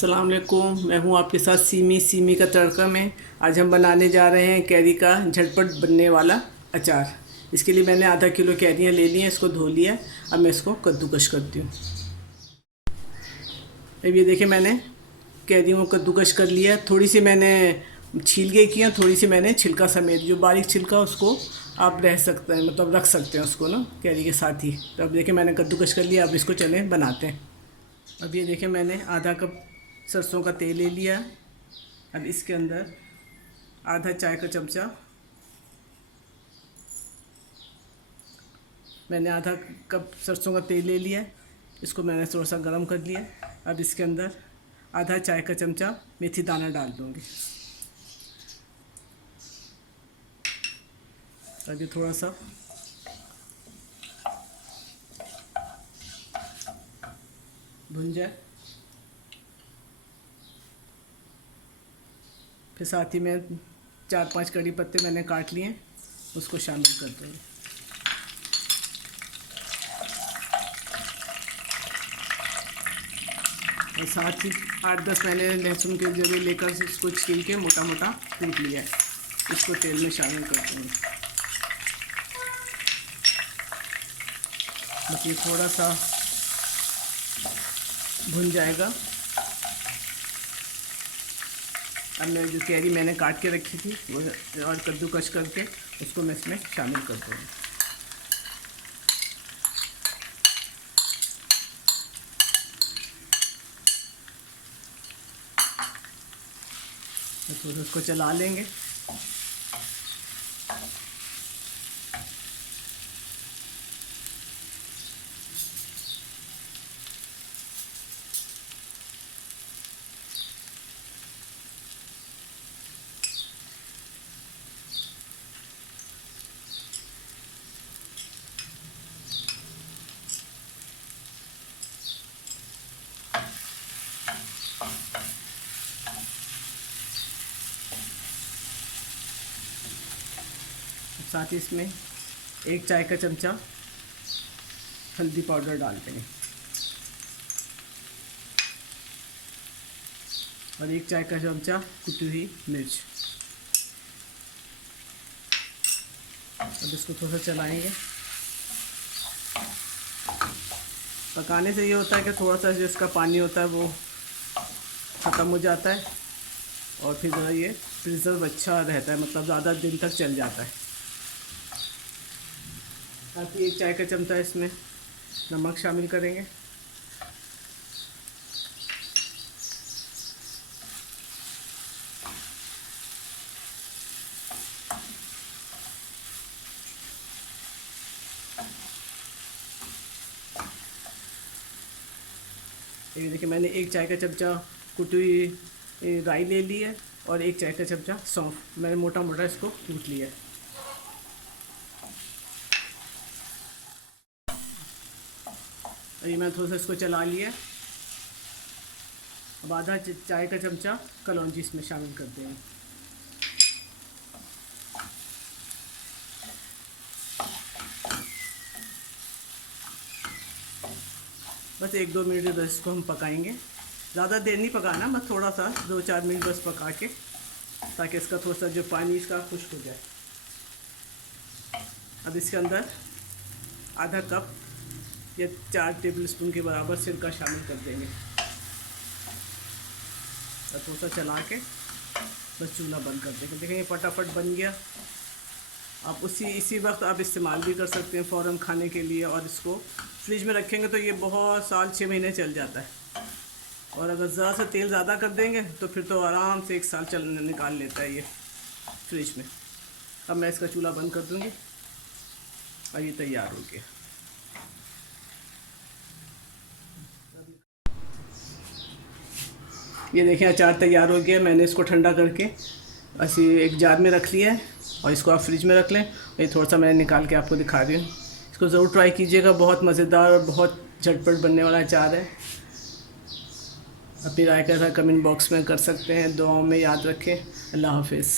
अस्सलाम वालेकुम। मैं हूं आपके साथ सीमी का तड़का में। आज हम बनाने जा रहे हैं कैरी का झटपट बनने वाला अचार। इसके लिए मैंने आधा किलो कैरियाँ ले ली हैं, इसको धो लिया। अब मैं इसको कद्दूकश करती हूँ। अब ये देखिए, मैंने कैरियों को कद्दूकश कर लिया। थोड़ी सी मैंने छील के किया, थोड़ी सी मैंने छिलका समेत, जो बारीक छिलका उसको आप रह सकते हैं, मतलब रख सकते हैं उसको ना कैरी के साथ ही। तो अब देखिए, मैंने कद्दूकश कर लिया। अब इसको चलें बनाते हैं। अब ये देखिए, मैंने आधा कप सरसों का तेल ले लिया। अब इसके अंदर आधा चाय का चमचा मैंने आधा कप सरसों का तेल ले लिया। इसको मैंने थोड़ा सा गर्म कर लिया। अब इसके अंदर आधा चाय का चमचा मेथी दाना डाल दूँगी। अब ये थोड़ा सा भुन जाए। फिर साथ ही में 4-5 कड़ी पत्ते मैंने काट लिए, उसको शामिल कर दूँगी। और साथ ही 8-10 मैंने लहसुन के जरिए लेकर इसको छील के मोटा मोटा कूट लिया है। इसको तेल में शामिल कर दूँगी। बस ये थोड़ा सा भुन जाएगा। अब मैं जो कैरी मैंने काट के रखी थी वो और कद्दूकश करके उसको मैं इसमें शामिल कर दूँगी। तो उसको चला लेंगे। साथ ही इसमें 1 चाय का चमचा हल्दी पाउडर डाल देंगे और 1 चाय का चमचा कुटी हुई मिर्च। अब इसको थोड़ा सा चलाएंगे। पकाने से ये होता है कि थोड़ा सा जो इसका पानी होता है वो ख़त्म हो जाता है और फिर जो ये प्रिजर्व अच्छा रहता है, मतलब ज़्यादा दिन तक चल जाता है। साथ ही 1 चाय का चमचा इसमें नमक शामिल करेंगे। ये देखिए, मैंने 1 चाय का चमचा कुटी हुई राई ले ली है और 1 चाय का चमचा सौंफ मैंने मोटा मोटा इसको कूट लिया है। और ये मैं थोड़ा सा इसको चला लिया। अब आधा चाय का चमचा कलौंजी इसमें शामिल कर देंगे। बस 1-2 मिनट बस इसको हम पकाएंगे। ज़्यादा देर नहीं पकाना, बस थोड़ा सा 2-4 मिनट बस पका के, ताकि इसका थोड़ा सा जो पानी इसका खुश्क हो जाए। अब इसके अंदर आधा कप या 4 टेबलस्पून के बराबर सिरका शामिल कर देंगे और थोड़ा सा चला के बस चूल्हा बंद कर देंगे। देखें ये फटाफट बन गया। आप इसी वक्त आप इस्तेमाल भी कर सकते हैं फ़ौरन खाने के लिए, और इसको फ्रिज में रखेंगे तो ये बहुत साल 6 महीने चल जाता है। और अगर ज़रा सा तेल ज़्यादा कर देंगे तो फिर तो आराम से 1 साल निकाल लेता है ये फ्रिज में। अब मैं इसका चूल्हा बंद कर दूँगी और ये तैयार हो गया। ये देखें, अचार तैयार हो गया। मैंने इसको ठंडा करके ऐसे एक जार में रख लिया है और इसको आप फ्रिज में रख लें। ये थोड़ा सा मैंने निकाल के आपको दिखा रही हूँ। इसको ज़रूर ट्राई कीजिएगा, बहुत मज़ेदार और बहुत झटपट बनने वाला अचार है। अपनी राय का कमेंट बॉक्स में कर सकते हैं। दुआओं में याद रखें। अल्लाह हाफिज़।